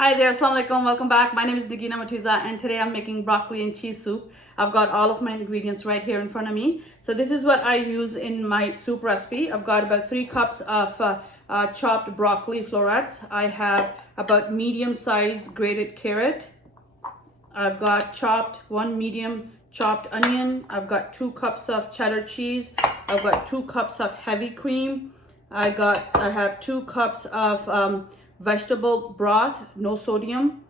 Hi there, assalamu alaikum, welcome back. My name is Nagina Matuza and today I'm making broccoli and cheese soup. I've got all of my ingredients right here in front of me. So this is what I use in my soup recipe. I've got about 3 cups of chopped broccoli florets. I have about medium size grated carrot. I've got one medium chopped onion. I've got 2 cups of cheddar cheese. I've got 2 cups of heavy cream. I have 2 cups of vegetable broth, no sodium.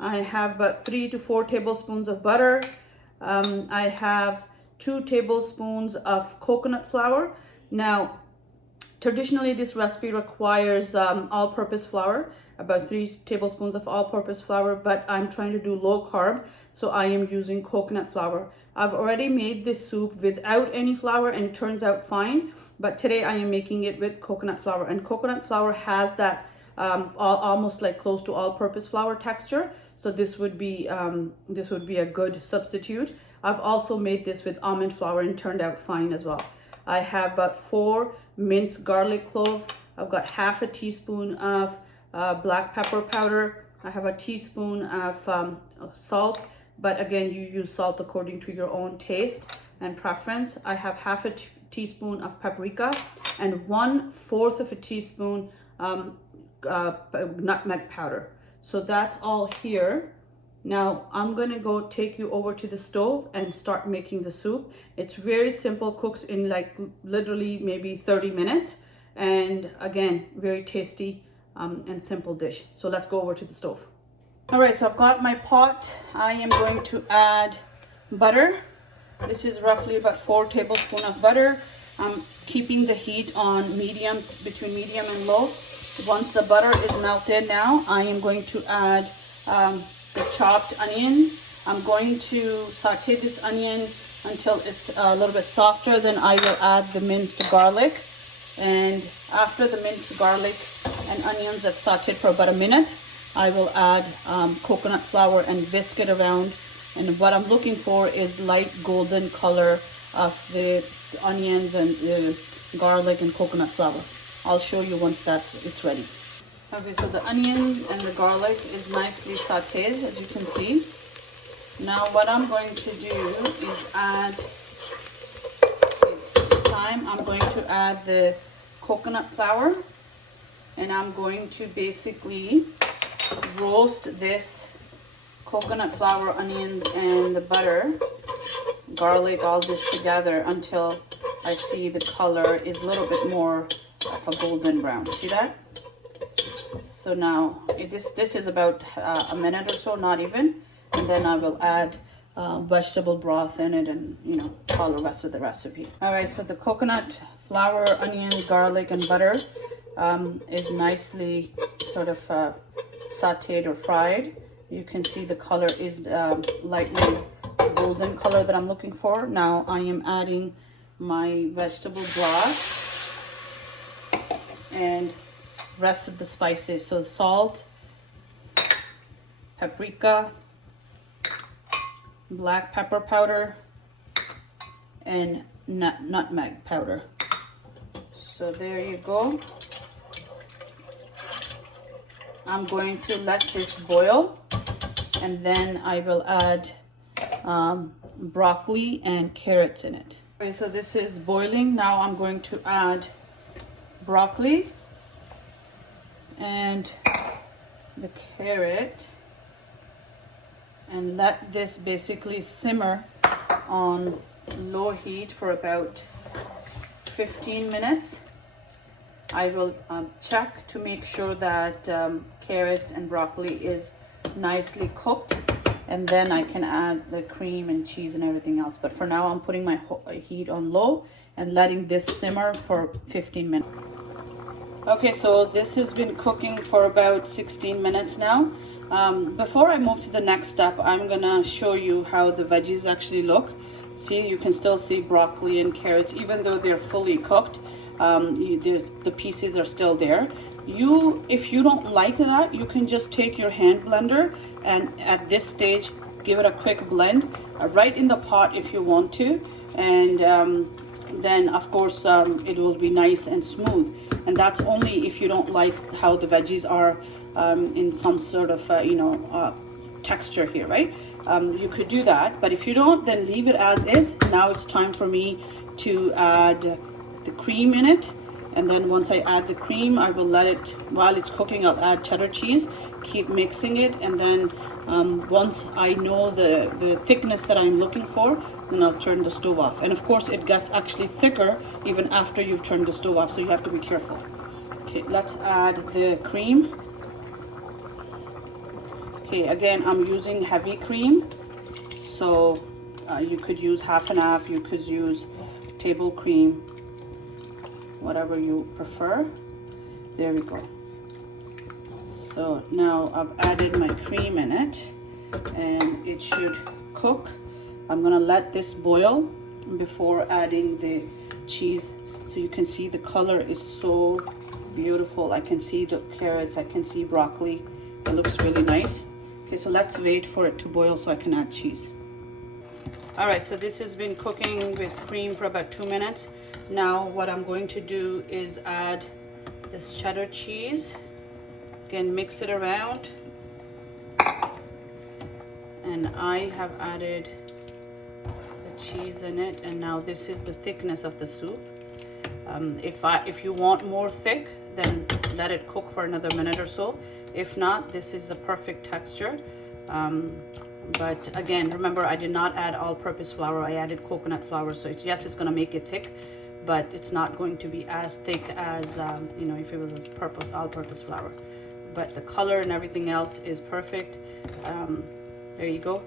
I have about 3 to 4 tablespoons of butter. I have 2 tablespoons of coconut flour. Now, traditionally this recipe requires all-purpose flour, about 3 tablespoons of all-purpose flour, but I'm trying to do low carb, so I am using coconut flour. I've already made this soup without any flour and it turns out fine, but today I am making it with coconut flour, and coconut flour has that almost like close to all-purpose flour texture, so this would be a good substitute. I've also made this with almond flour and turned out fine as well. I have about 4 minced garlic clove. I've got half a teaspoon of black pepper powder. I have a teaspoon of salt, but again, you use salt according to your own taste and preference. I have half a teaspoon of paprika and 1/4 of a teaspoon nutmeg powder. So that's all here. Now I'm gonna go take you over to the stove and start making the soup. It's very simple, cooks in like literally maybe 30 minutes, and again, very tasty and simple dish. So let's go over to the stove. All right, so I've got my pot. I am going to add butter. This is roughly about 4 tablespoons of butter. I'm keeping the heat on medium, between medium and low. Once the butter is melted, now I am going to add the chopped onion. I'm going to saute this onion until it's a little bit softer. Then I will add the minced garlic. And after the minced garlic and onions have sauteed for about a minute, I will add coconut flour and whisk it around. And what I'm looking for is light golden color of the onions and the garlic and coconut flour. I'll show you once it's ready. Okay, so the onion and the garlic is nicely sauteed, as you can see. Now what I'm going to do is I'm going to add the coconut flour, and I'm going to basically roast this coconut flour, onions, and the butter, garlic, all this together until I see the color is a little bit more of a golden brown. See that? So now this is about a minute or so, not even, and then I will add vegetable broth in it, and follow the rest of the recipe. All right, so the coconut flour, onion, garlic, and butter is nicely sort of sauteed or fried. You can see the color is lightly golden color that I'm looking for. Now I am adding my vegetable broth and rest of the spices. So salt, paprika, black pepper powder, and nutmeg powder. So there you go. I'm going to let this boil, and then I will add broccoli and carrots in it. Okay, so this is boiling. Now I'm going to add broccoli and the carrot and let this basically simmer on low heat for about 15 minutes. I will check to make sure that carrots and broccoli is nicely cooked, and then I can add the cream and cheese and everything else. But for now, I'm putting my heat on low and letting this simmer for 15 minutes. Okay, so this has been cooking for about 16 minutes now. Before I move to the next step, I'm gonna show you how the veggies actually look. See, you can still see broccoli and carrots, even though they're fully cooked. The pieces are still there. If you don't like that, you can just take your hand blender and at this stage give it a quick blend right in the pot if you want to, and then of course it will be nice and smooth. And that's only if you don't like how the veggies are in some sort of texture here, right? You could do that, but if you don't, then leave it as is. Now it's time for me to add the cream in it, and then once I add the cream, I will let it, while it's cooking, I'll add cheddar cheese, keep mixing it, and then once I know the thickness that I'm looking for, then I'll turn the stove off. And of course it gets actually thicker even after you've turned the stove off, so you have to be careful. Okay, let's add the cream. Okay, again, I'm using heavy cream, so you could use half and half, you could use table cream, whatever you prefer. There we go. So now I've added my cream in it, and it should cook. I'm gonna let this boil before adding the cheese. So you can see the color is so beautiful. I can see the carrots, I can see broccoli. It looks really nice. Okay, so let's wait for it to boil so I can add cheese. All right, so this has been cooking with cream for about 2 minutes. Now what I'm going to do is add this cheddar cheese. Again, mix it around. And I have added the cheese in it, and now this is the thickness of the soup. If you want more thick, then let it cook for another minute or so. If not, this is the perfect texture. But again, remember, I did not add all-purpose flour. I added coconut flour, so yes, it's going to make it thick, but it's not going to be as thick as if it was all-purpose flour. But the color and everything else is perfect. There you go.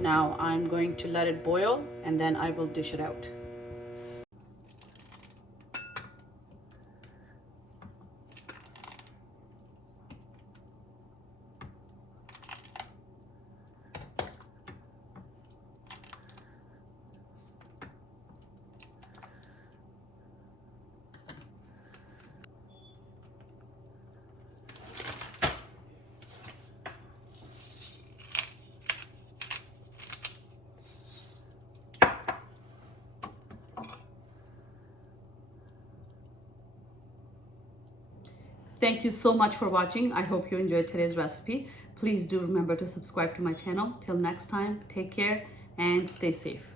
Now I'm going to let it boil, and then I will dish it out. Thank you so much for watching. I hope you enjoyed today's recipe. Please do remember to subscribe to my channel. Till next time, take care and stay safe.